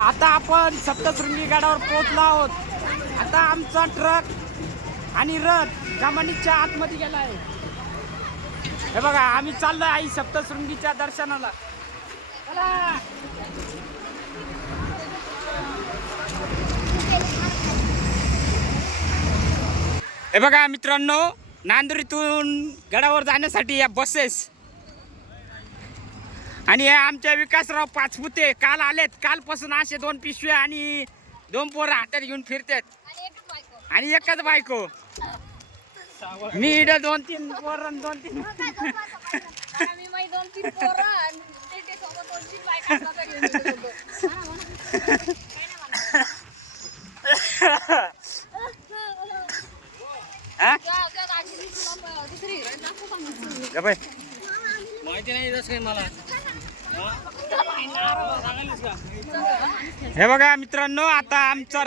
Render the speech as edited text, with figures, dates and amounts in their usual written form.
आता आपण सप्तशृंगी गडावर पोहोचलो आहोत. आता आमचा ट्रक आणि रथ कमानीच्या आतमध्ये गेला आहे. हे बघा आम्ही चाललोय आई सप्तशृंगीच्या दर्शनाला. हे बघा मित्रांनो, नांदुरीतून गडावर जाण्यासाठी या बसेस आणि हे आमच्या विकासराव पाचपुते काल आलेत. कालपासून असे 2 पिशव्या आणि 2 पोरं हातात घेऊन फिरतात आणि एकच बायको. मी इकडे 2-3 पोरं 2-3 माहिती नाही तसं काही मला. हे बघा मित्रांनो, आता आमचा